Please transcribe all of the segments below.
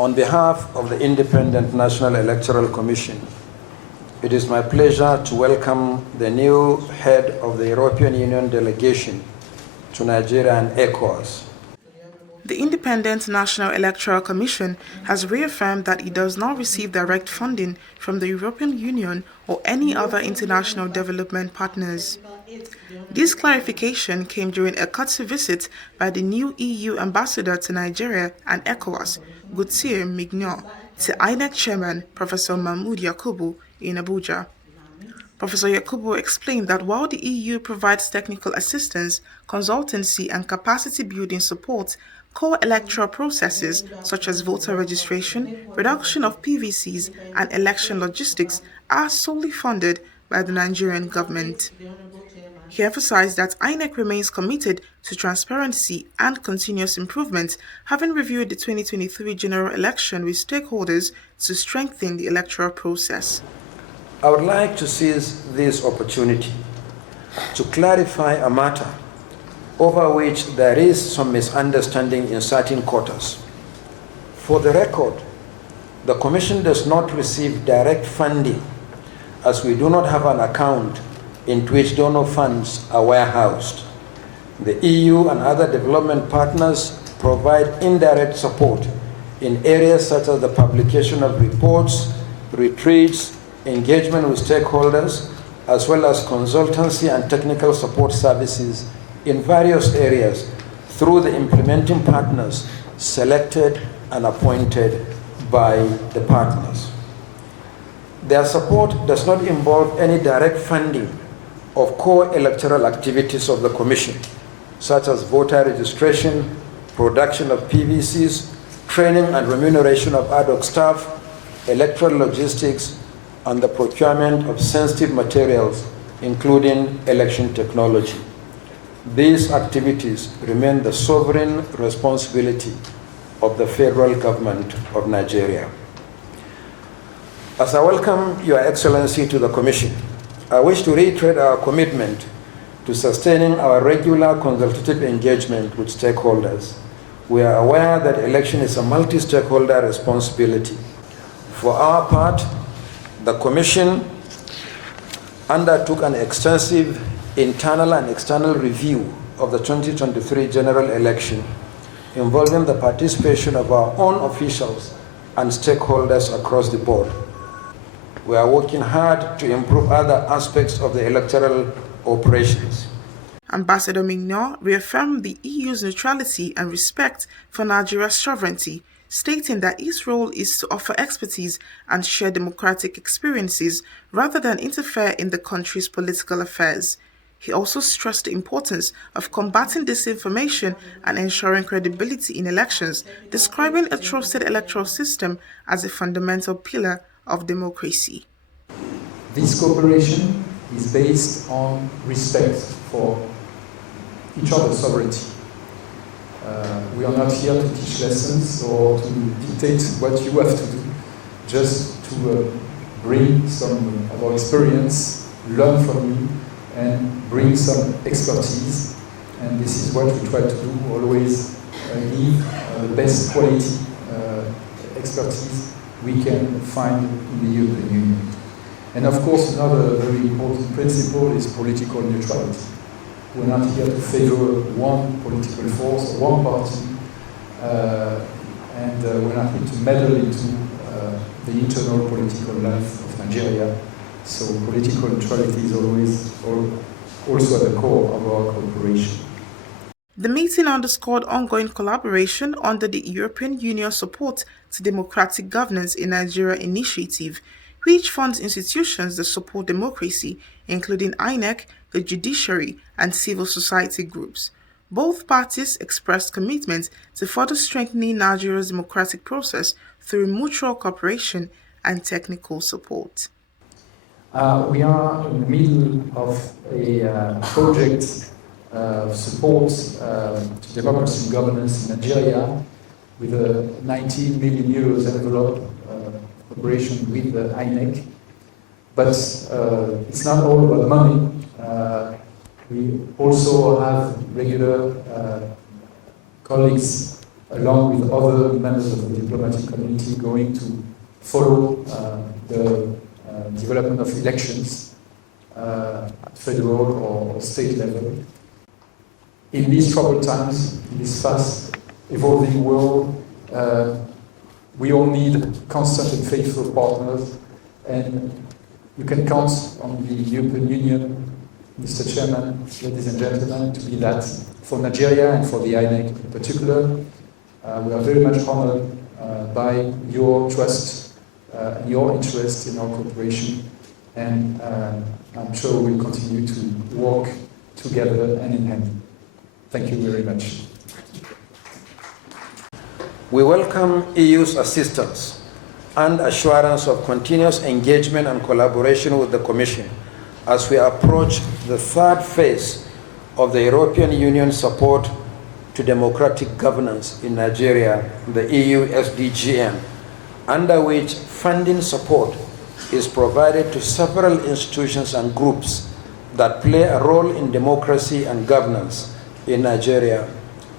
On behalf of the Independent National Electoral Commission, it is my pleasure to welcome the new head of the European Union delegation to Nigeria and ECOWAS. The Independent National Electoral Commission has reaffirmed that it does not receive direct funding from the European Union or any other international development partners. This clarification came during a courtesy visit by the new EU ambassador to Nigeria and ECOWAS, Gautier Mignot, to INEC Chairman Professor Mahmood in Abuja. Professor Yakubu explained that while the EU provides technical assistance, consultancy and capacity building support, core electoral processes such as voter registration, reduction of PVCs and election logistics are solely funded by the Nigerian government. He emphasized that INEC remains committed to transparency and continuous improvement, having reviewed the 2023 general election with stakeholders to strengthen the electoral process. I would like to seize this opportunity to clarify a matter over which there is some misunderstanding in certain quarters. For the record, the Commission does not receive direct funding, as we do not have an account into which donor funds are warehoused. The EU and other development partners provide indirect support in areas such as the publication of reports, retreats, engagement with stakeholders, as well as consultancy and technical support services in various areas through the implementing partners selected and appointed by the partners. Their support does not involve any direct funding of core electoral activities of the Commission, such as voter registration, production of PVCs, training and remuneration of ad hoc staff, electoral logistics, and the procurement of sensitive materials, including election technology. These activities remain the sovereign responsibility of the federal government of Nigeria. As I welcome Your Excellency to the Commission, I wish to reiterate our commitment to sustaining our regular consultative engagement with stakeholders. We are aware that election is a multi-stakeholder responsibility. For our part, the Commission undertook an extensive internal and external review of the 2023 general election, involving the participation of our own officials and stakeholders across the board. We are working hard to improve other aspects of the electoral operations. Ambassador Mignot reaffirmed the EU's neutrality and respect for Nigeria's sovereignty, stating that its role is to offer expertise and share democratic experiences rather than interfere in the country's political affairs. He also stressed the importance of combating disinformation and ensuring credibility in elections, describing a trusted electoral system as a fundamental pillar of democracy. This cooperation is based on respect for each other's sovereignty. We are not here to teach lessons or to dictate what you have to do, just to bring some of our experience, learn from you, and bring some expertise. And this is what we try to do, always give the best quality expertise we can find in the European Union. And of course, another very important principle is political neutrality. We're not here to favor one political force or one party, and we're not here to meddle into the internal political life of Nigeria. So political neutrality is always also at the core of our cooperation. The meeting underscored ongoing collaboration under the European Union Support to Democratic Governance in Nigeria initiative, which funds institutions that support democracy, including INEC, the judiciary, and civil society groups. Both parties expressed commitment to further strengthening Nigeria's democratic process through mutual cooperation and technical support. We are in the middle of a project support to democracy and governance in Nigeria with a 19 million euros envelope cooperation with the INEC. But it's not all about money. We also have regular colleagues along with other members of the diplomatic community, going to follow the development of elections at federal or state level. In these troubled times, in this fast evolving world, we all need constant and faithful partners, and you can count on the European Union, Mr. Chairman, ladies and gentlemen, to be that for Nigeria and for the INEC in particular. We are very much honored by your trust and your interest in our cooperation, and I'm sure we'll continue to work together hand in hand. Thank you very much. We welcome EU's assistance and assurance of continuous engagement and collaboration with the Commission as we approach the third phase of the European Union support to democratic governance in Nigeria, the EU SDGM, under which funding support is provided to several institutions and groups that play a role in democracy and governance in Nigeria,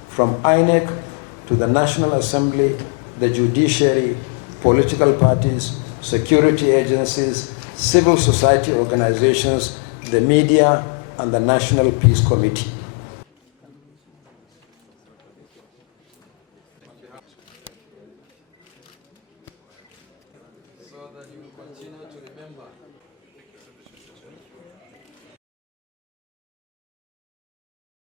from INEC to the National Assembly, the judiciary, political parties, security agencies, civil society organizations, the media, and the National Peace Committee. So that you will continue to remember